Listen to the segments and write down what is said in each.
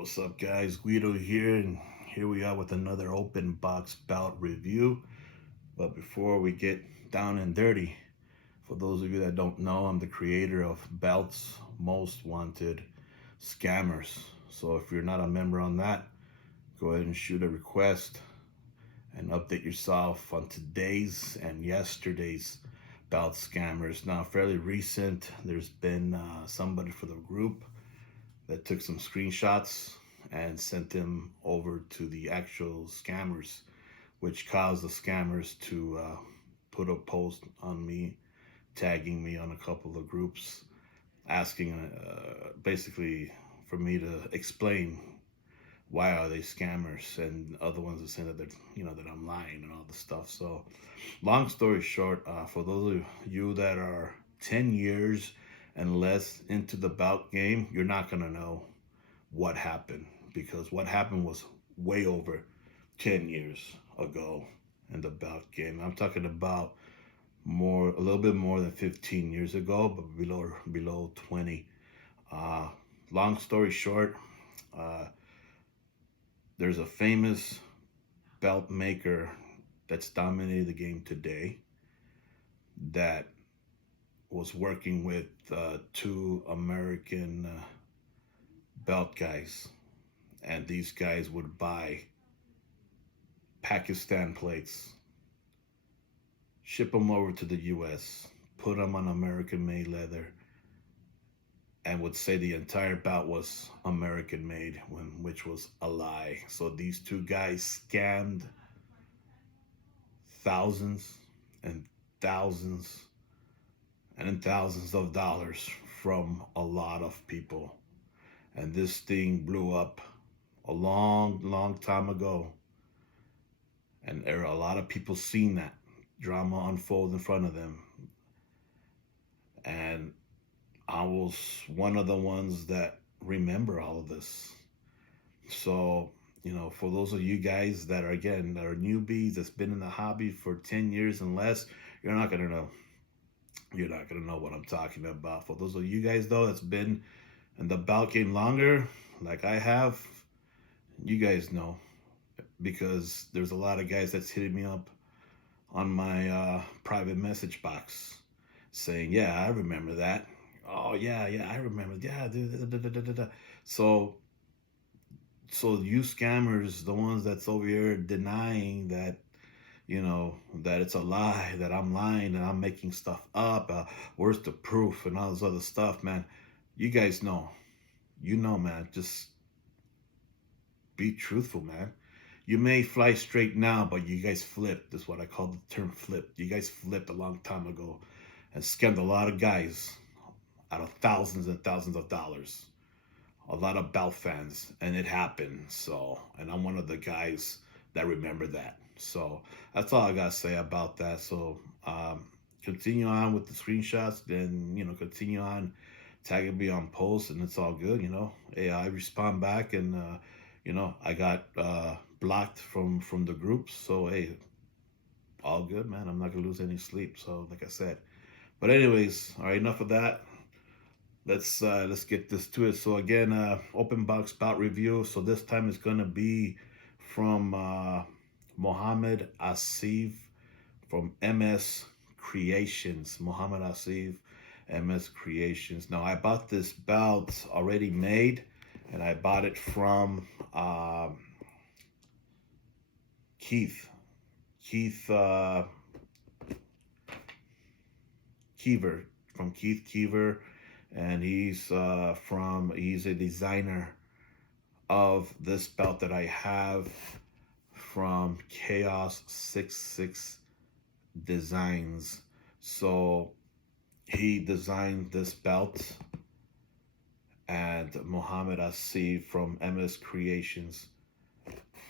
What's up, guys? Guido here, and here we are with another open box belt review. But before we get down and dirty, for those of you that don't know, I'm the creator of Belts Most Wanted Scammers. So if you're not a member on that, go ahead and shoot a request and update yourself on today's and yesterday's belt scammers. Now, fairly recent, there's been somebody for the group that took some screenshots and sent them over to the actual scammers, which caused the scammers to put a post on me, tagging me on a couple of groups, asking basically for me to explain why are they scammers, and other ones are saying that they're, that I'm lying and all this stuff. So long story short, for those of you that are 10 years and less into the bout game, you're not going to know what happened, because what happened was way over 10 years ago in the bout game. I'm talking about a little bit more than 15 years ago, but below 20. Long story short, there's a famous belt maker that's dominated the game today that was working with two American belt guys, and these guys would buy Pakistan plates, ship them over to the US, put them on American made leather, and would say the entire bout was American made, which was a lie. So these two guys scammed thousands and thousands and thousands of dollars from a lot of people. And this thing blew up a long time ago. And there are a lot of people seen that drama unfold in front of them. And I was one of the ones that remember all of this. So, for those of you guys that are newbies, that's been in the hobby for 10 years and less, you're not going to know. You're not going to know what I'm talking about. For those of you guys, though, that's been in the bout game longer, like I have, you guys know. Because there's a lot of guys that's hitting me up on my private message box saying, yeah, I remember that. Oh, yeah, I remember. Yeah. So you scammers, the ones that's over here denying that, that it's a lie, that I'm lying and I'm making stuff up, where's the proof and all this other stuff, man. You guys know. Man. Just be truthful, man. You may fly straight now, but you guys flipped. That's what I call the term flip. You guys flipped a long time ago and scammed a lot of guys out of thousands and thousands of dollars. A lot of bout fans, and it happened. So, and I'm one of the guys that remember that. So that's all I gotta say about that. So continue on with the screenshots, then continue on tagging me on posts, and it's all good. Hey, I respond back, and I got blocked from the groups. So hey, all good, man. I'm not gonna lose any sleep. So like I said, but anyways, all right, enough of that. Let's get this to it. So again, open box bout review. So this time it's gonna be from Muhammad Asif from MS Creations. Muhammad Asif, MS Creations. Now I bought this belt already made, and I bought it from Keith Keever, from Keith Keever, and he's a designer of this belt that I have from Chaos 66 Designs. So he designed this belt, and Muhammad Asif from MS Creations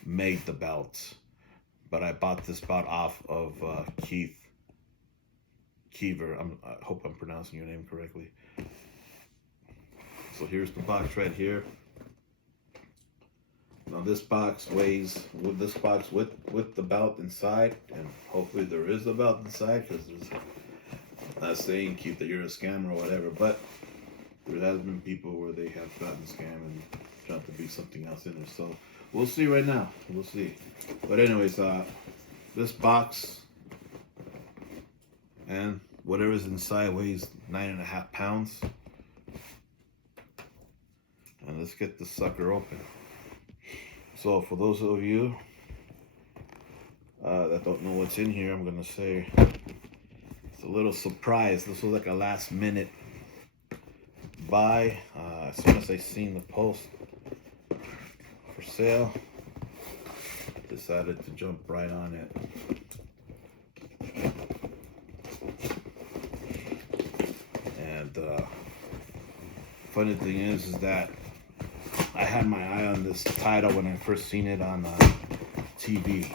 made the belt. But I bought this belt off of Keith Keever. I hope I'm pronouncing your name correctly. So here's the box right here. Now this box weighs with the belt inside, and hopefully there is a belt inside, because I'm not saying, Keith, that you're a scammer or whatever, but there has been people where they have gotten scammed and tried to be something else in there. So we'll see right now. We'll see. But anyways, this box and whatever's inside weighs 9.5 pounds. And let's get the sucker open. So for those of you that don't know what's in here, I'm gonna say it's a little surprise. This was like a last minute buy. As soon as I seen the post for sale, decided to jump right on it. And funny thing is that I had my eye on this title when I first seen it on TV,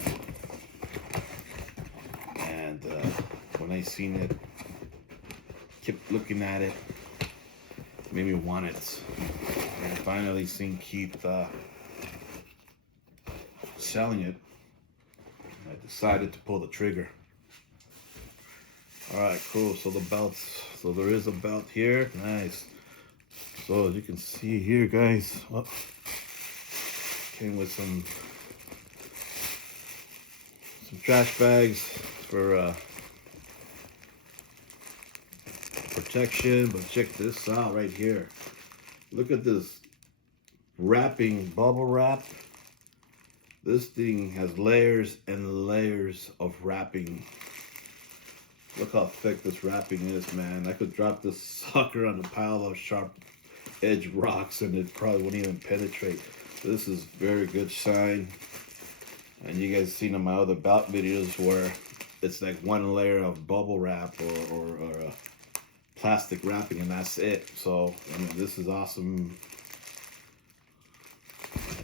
and when I seen it, kept looking at it, made me want it. And I finally seen Keith selling it. I decided to pull the trigger. All right, cool. So the belts. So there is a belt here. Nice. So as you can see here, guys, came with some trash bags for protection. But check this out right here. Look at this wrapping, bubble wrap. This thing has layers and layers of wrapping. Look how thick this wrapping is, man. I could drop this sucker on a pile of sharp edge rocks and it probably wouldn't even penetrate. This is very good shine. And you guys seen in my other belt videos where it's like one layer of bubble wrap or plastic wrapping and that's it. So I mean, this is awesome.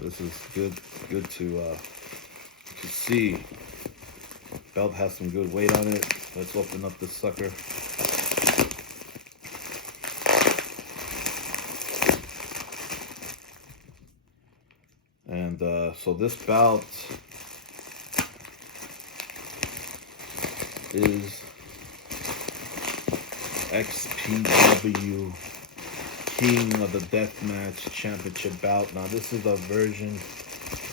This is good to see. Belt has some good weight on it. Let's open up this sucker. And so this belt is XPW King of the Deathmatch Championship belt. Now this is a version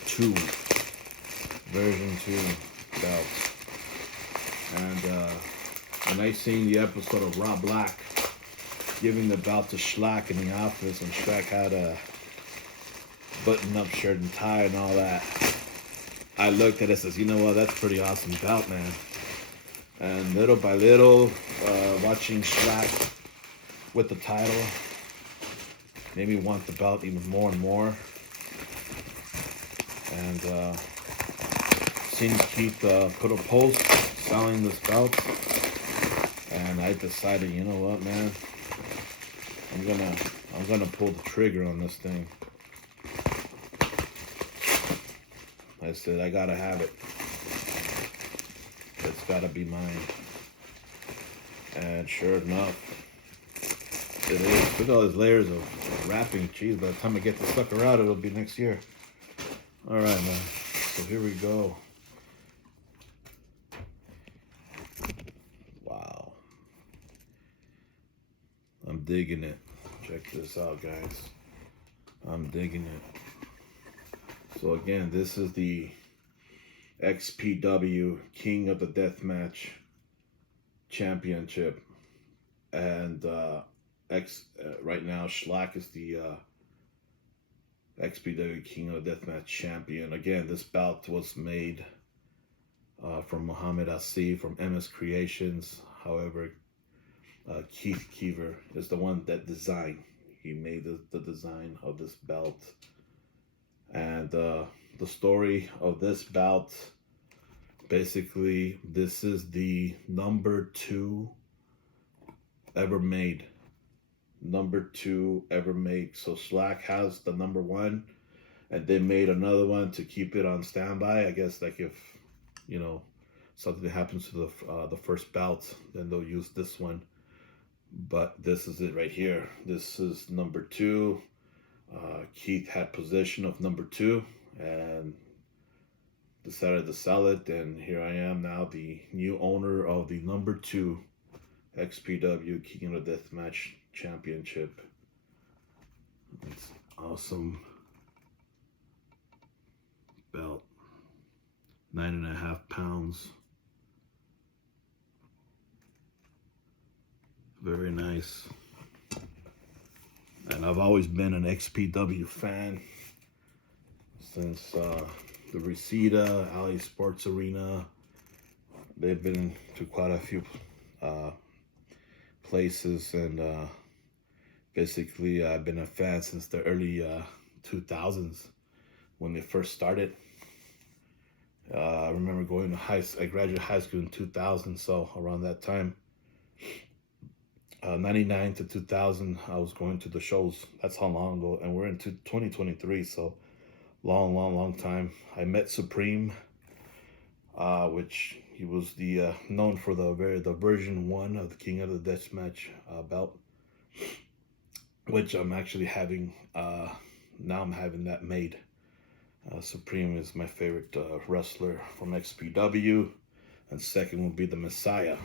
2 belt. And when I seen the episode of Rob Black giving the belt to Schlack in the office, and Schlack had a button-up shirt and tie and all that, I looked at it and says, you know what, that's a pretty awesome belt, man. And little by little, watching Schlack with the title made me want the belt even more and more. And seeing Keith put a post selling this belt, and I decided, you know what, man, I'm gonna pull the trigger on this thing. I said, I gotta have it. It's gotta be mine. And sure enough, it is. Look at all these layers of wrapping. Jeez, by the time I get the sucker out, it'll be next year. All right, man. So here we go. Wow. I'm digging it. Check this out, guys. I'm digging it. So again, this is the XPW King of the Deathmatch Championship. And right now, Schlack is the XPW King of the Deathmatch Champion. Again, this belt was made from Muhammad Asif from MS Creations. However, Keith Keever is the one that designed. He made the design of this belt. And the story of this belt, basically, this is the number 2 ever made. Number 2 ever made. So Schlack has the number 1, and they made another one to keep it on standby. I guess like if, you know, something happens to the first belt, then they'll use this one. But this is it right here. This is number 2. Keith had possession of number 2 and decided to sell it, and here I am now, the new owner of the number 2 XPW King of the Deathmatch Championship. It's awesome belt. 9.5 pounds. Very nice. And I've always been an XPW fan since the Reseda, Alley Sports Arena. They've been to quite a few places, and basically I've been a fan since the early 2000s when they first started. I remember going to I graduated high school in 2000, so around that time, 99 to 2000, I was going to the shows. That's how long ago, and we're into 2023, so long time. I met Supreme, which he was the known for the version 1 of the King of the Deathmatch belt, which I'm actually having now. I'm having that made. Supreme is my favorite wrestler from XPW, and second would be the Messiah.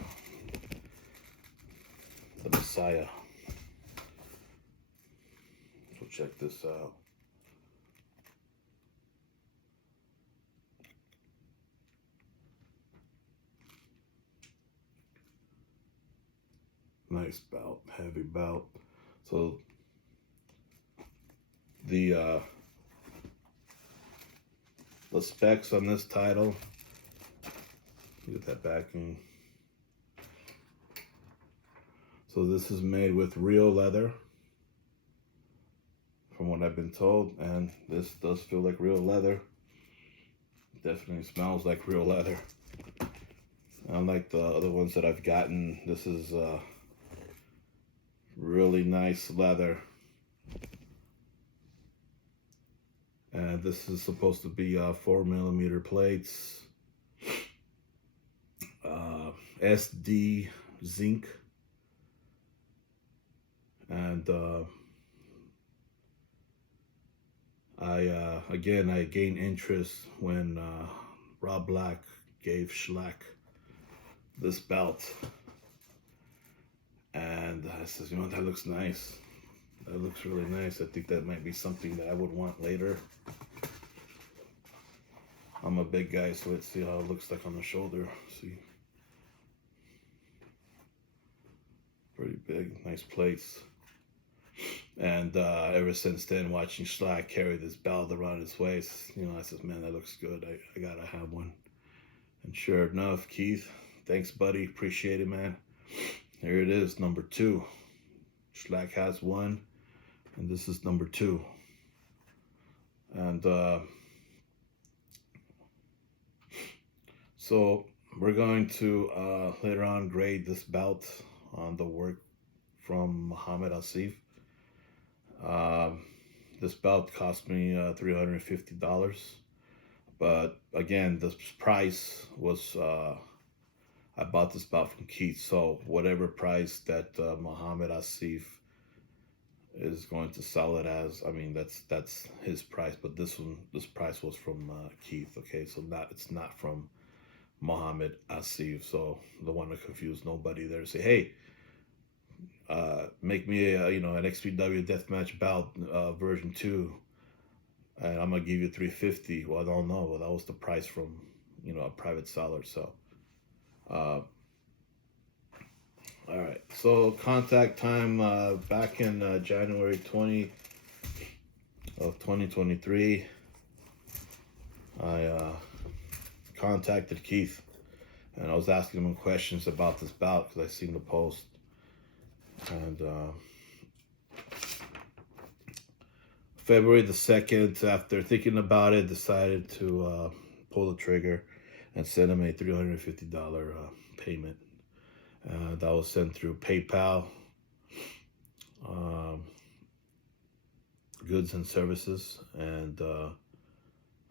The Messiah. So check this out. Nice belt, heavy belt. So the specs on this title. Get that backing. So this is made with real leather, from what I've been told, and this does feel like real leather. Definitely smells like real leather. Unlike the other ones that I've gotten, this is really nice leather. And this is supposed to be 4mm plates, SD zinc, and I gained interest when Rob Black gave Schlack this belt, and I said, you know, that looks nice. That looks really nice. I think that might be something that I would want later. I'm a big guy, so let's see how it looks like on the shoulder. See, pretty big, nice plates. And ever since then, watching Schlack carry this belt around his waist, you know, I said, man, that looks good. I gotta have one. And sure enough, Keith, thanks, buddy. Appreciate it, man. Here it is, number 2. Schlack has one, and this is number 2. And so we're going to later on grade this belt on the work from Muhammad Asif. This belt cost me $350, but again, the price was I bought this belt from Keith, so whatever price that Muhammad Asif is going to sell it as, I mean, that's his price. But this price was from Keith. Okay, so it's not from Muhammad Asif. So don't want to confuse nobody there. Say, hey, make me a, an XPW Deathmatch belt version 2, and I'm gonna give you $350. Well, I don't know. Well, that was the price from a private seller. So all right, so contact time back in January 20 of 2023. I contacted Keith, and I was asking him questions about this bout because I seen the post. And February the 2nd, after thinking about it, decided to pull the trigger and send him a $350 payment. That was sent through PayPal, goods and services, and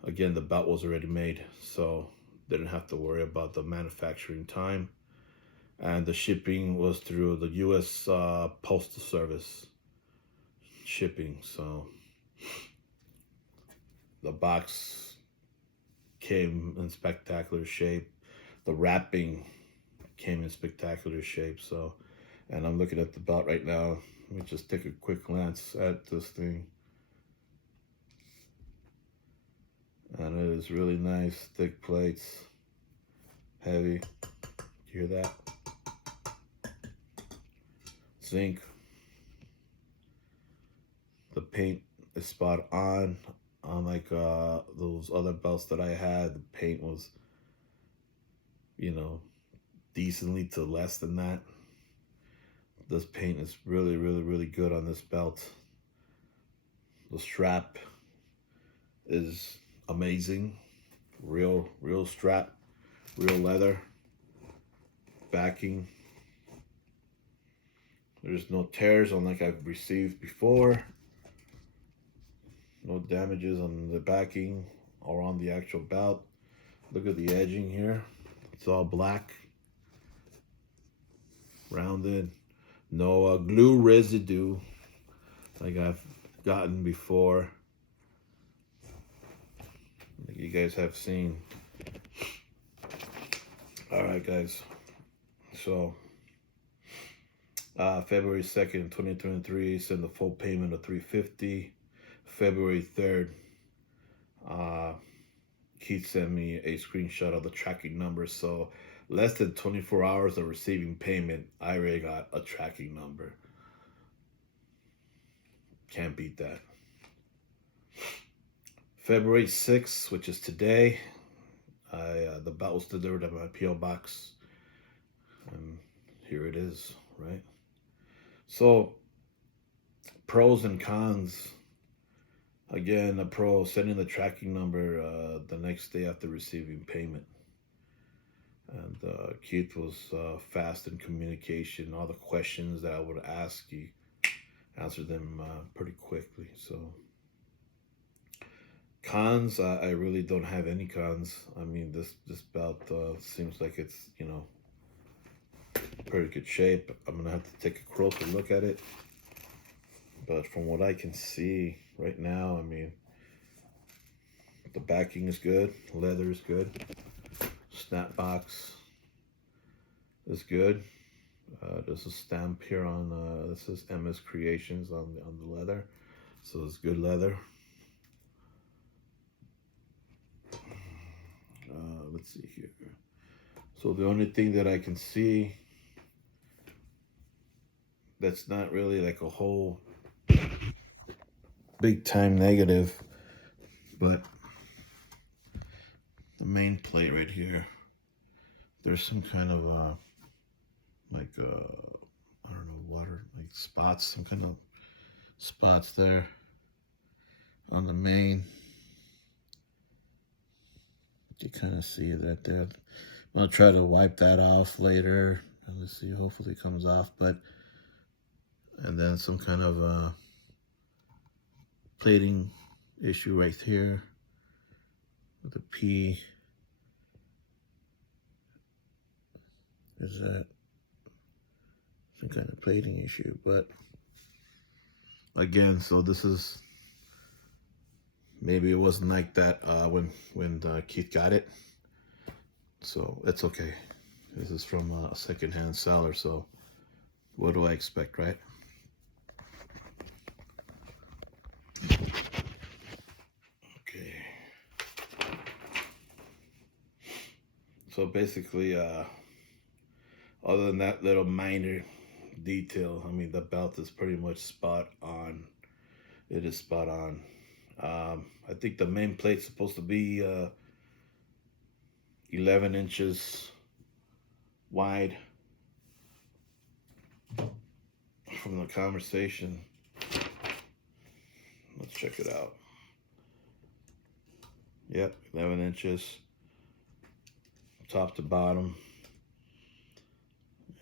again, the belt was already made, so didn't have to worry about the manufacturing time, and the shipping was through the U.S. Postal Service shipping. So the box came in spectacular shape. The wrapping came in spectacular shape. So, and I'm looking at the belt right now. Let me just take a quick glance at this thing. And it is really nice, thick plates, heavy. You hear that? Zinc. The paint is spot on. Unlike those other belts that I had, the paint was, you know, decently to less than that. This paint is really, really, really good on this belt. The strap is amazing. Real strap, real leather. Backing. There's no tears unlike I've received before. No damages on the backing or on the actual belt. Look at the edging here. It's all black. Rounded. No glue residue like I've gotten before. Like you guys have seen. Alright guys. So February 2nd, 2023, send the full payment of $350. February 3rd, Keith sent me a screenshot of the tracking number. So less than 24 hours of receiving payment, I already got a tracking number. Can't beat that. February 6th, which is today, the belt was delivered at my P.O. box. And here it is, right? So, pros and cons. Again, a pro, sending the tracking number the next day after receiving payment. And Keith was fast in communication. All the questions that I would ask, he answered them pretty quickly. So, cons, I really don't have any cons. I mean, this belt seems like it's, you know, pretty good shape. I'm gonna have to take a closer look at it. But from what I can see right now, I mean, the backing is good, leather is good, snap box is good. There's a stamp here on this is MS Creations on the leather, so it's good leather. Let's see here. So the only thing that I can see that's not really like a whole big time negative, but the main plate right here, there's some kind of like I don't know, water, like spots, some kind of spots there on the main. You kind of see that there. I'll try to wipe that off later, and let's see, hopefully it comes off. But and then some kind of plating issue right here with the P. Is that some kind of plating issue? But again, so this is, maybe it wasn't like that when Keith got it, so it's okay. This is from a secondhand seller, so what do I expect, right? Okay. So basically, other than that little minor detail, I mean, the belt is pretty much spot on. It is spot on. I think the main plate's supposed to be 11 inches wide. From the conversation, let's check it out. Yep, 11 inches top to bottom,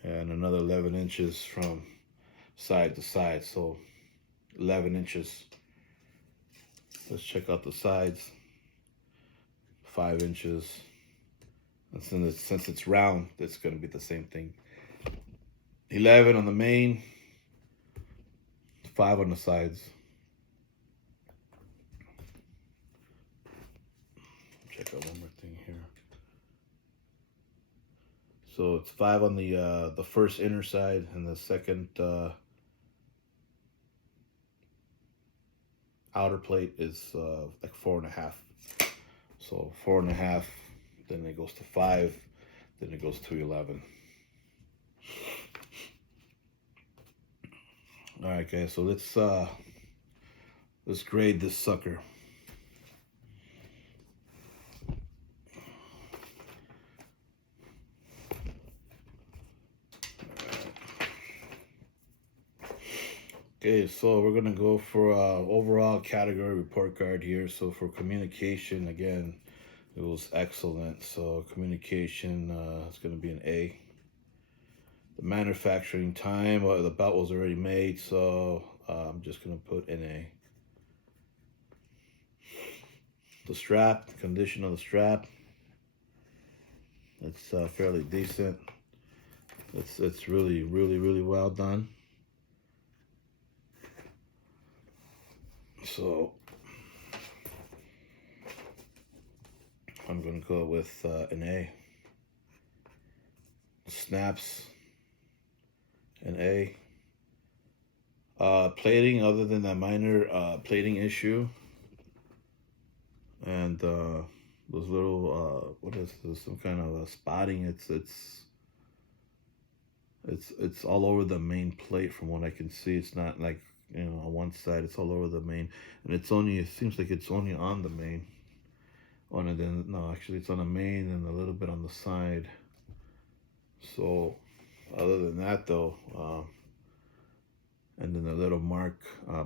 and another 11 inches from side to side, so 11 inches. Let's check out the sides. 5 inches. And since it's round, it's going to be the same thing. 11 on the main, 5 on the sides. Check out one more thing here. So it's 5 on the first inner side, and the second outer plate is like 4.5. So 4.5, then it goes to 5, then it goes to 11. All right, guys. So let's grade this sucker. Okay, so we're gonna go for overall category report card here. So for communication, again, it was excellent. So communication, it's gonna be an A. The manufacturing time, the belt was already made, so I'm just gonna put an A. The strap, the condition of the strap, it's fairly decent. It's really, really, really well done. So I'm gonna go with an A. Snaps, an A. Plating, other than that minor plating issue, and those little what is this? Some kind of spotting. It's all over the main plate from what I can see. It's not like, you know, on one side. It's all over the main, and it seems like it's only on the main. On it, then no, actually it's on the main and a little bit on the side. So other than that though, and then the little mark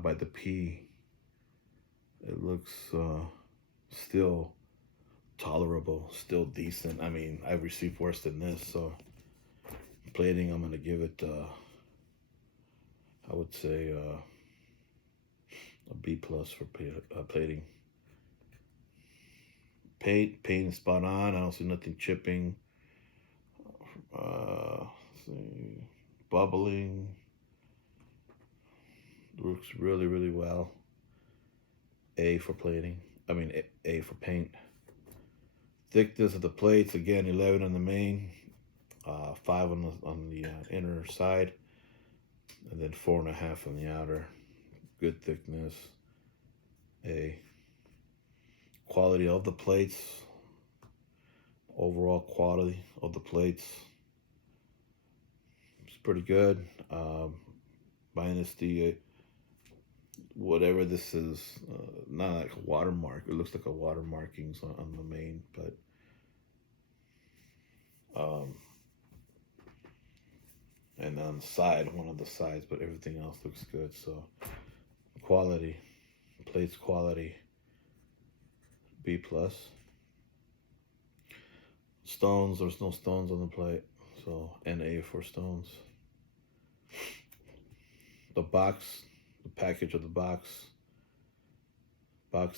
by the P, it looks still tolerable, still decent. I mean, I've received worse than this, so plating, I'm gonna give it I would say a B plus for plating. Paint is spot on. I don't see nothing chipping. See, bubbling. Works really, really well. A for plating. I mean, A for paint. Thickness of the plates, again, 11 on the main, 5 on the inner side, and then 4.5 on the outer. Good thickness. A. Quality of the plates. Overall quality of the plates. It's pretty good. Minus the whatever this is, not like a watermark. It looks like a watermarkings on the main, but and on the side, one of the sides, but everything else looks good. So quality, plates quality, B plus. Stones, there's no stones on the plate, so NA for stones. The box, the package of the box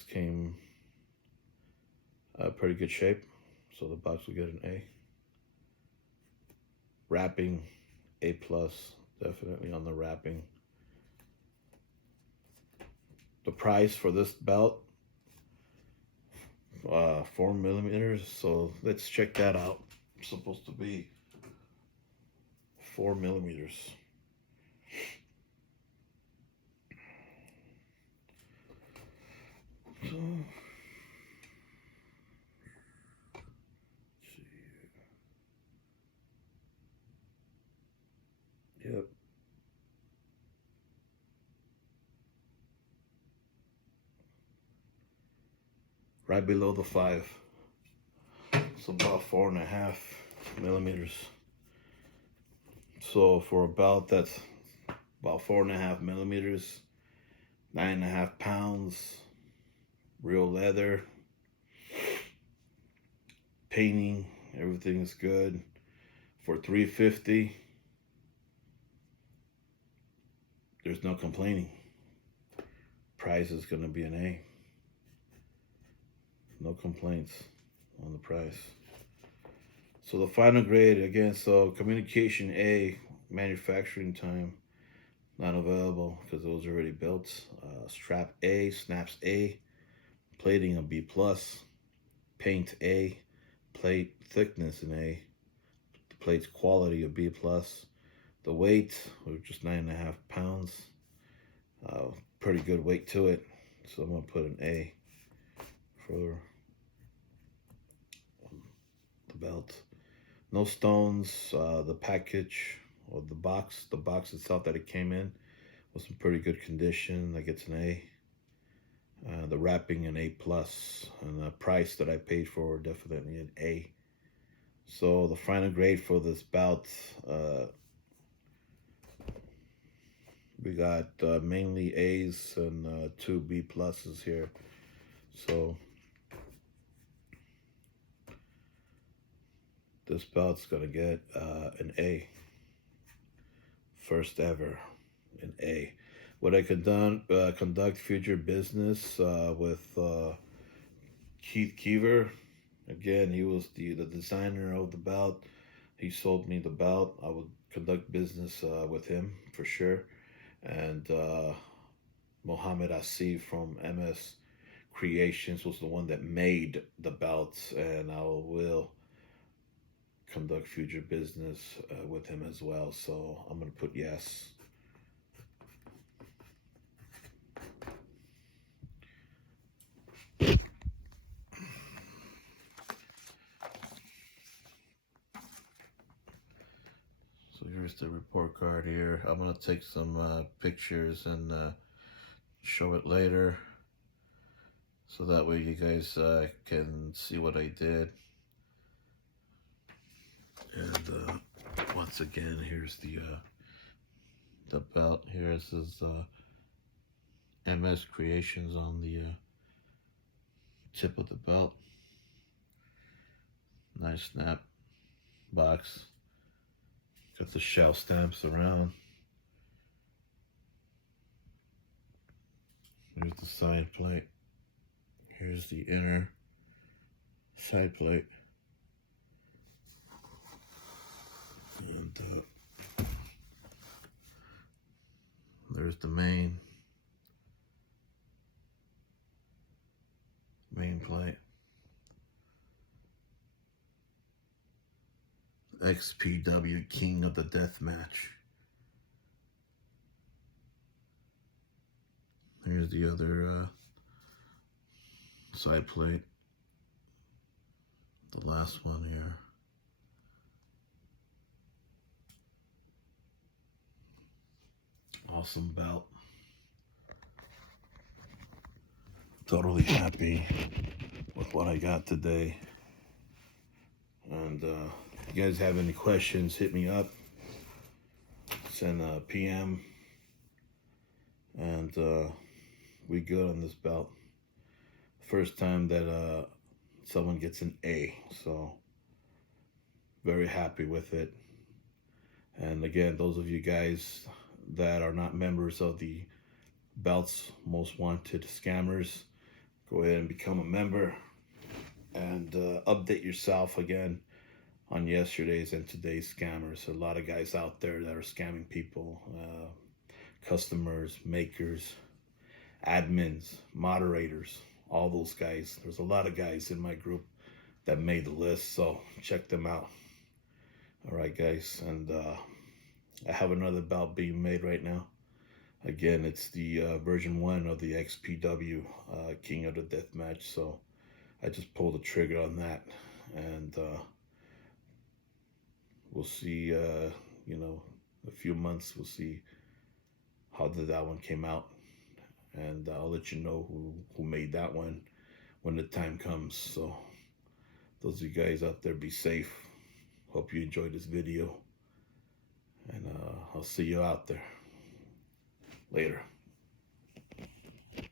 came pretty good shape, so the box will get an A. Wrapping, A plus, definitely on the wrapping. The price for this belt, 4 millimeters, so let's check that out. It's supposed to be 4 millimeters. So, yep. Right below the 5. It's about 4.5 millimeters. So for a belt that's about 4.5 millimeters, 9.5 pounds, real leather, painting, everything is good. For $350, there's no complaining. Price is gonna be an A. No complaints on the price. So the final grade, again, so communication A, manufacturing time, not available because it was already built. Strap A, snaps A, plating a B plus, paint A, plate thickness an A, the plate's quality a B plus. The weight was just 9.5 pounds. Pretty good weight to it. So I'm gonna put an A for the belt. No stones. The package or the box itself that it came in was in pretty good condition. That gets an A. The wrapping an A plus, and the price that I paid for definitely an A. So the final grade for this belt, we got mainly A's and 2 B pluses here. So this belt's gonna get an A. First ever, an A. Would I conduct future business with Keith Keever? Again, he was the designer of the belt. He sold me the belt. I would conduct business with him for sure. And Muhammad Asif from MS Creations was the one that made the belts, and I will conduct future business with him as well. So I'm gonna put yes. So here's the report card here. I'm gonna take some pictures and show it later, so that way you guys can see what I did. And once again, here's the belt. Here it says MS Creations on the tip of the belt. Nice snap box. Got the shell stamps around. Here's the side plate. Here's the inner side plate. And there's the main plate. XPW King of the Deathmatch. Here's the other side plate. The last one here. Awesome belt. Totally happy with what I got today. And if you guys have any questions, hit me up. Send a PM. And we good on this belt. First time that someone gets an A. So very happy with it. And again, those of you guys that are not members of the Belts Most Wanted Scammers, go ahead and become a member and update yourself again on yesterday's and today's scammers. A lot of guys out there that are scamming people, customers, makers, admins, moderators, all those guys. There's a lot of guys in my group that made the list, so check them out. All right, guys, and I have another belt being made right now. Again, it's the version 1 of the XPW King of the Deathmatch, so I just pulled the trigger on that, and we'll see, you know, a few months, we'll see how that one came out, and I'll let you know who made that one when the time comes. So those of you guys out there, be safe. Hope you enjoyed this video, and I'll see you out there later.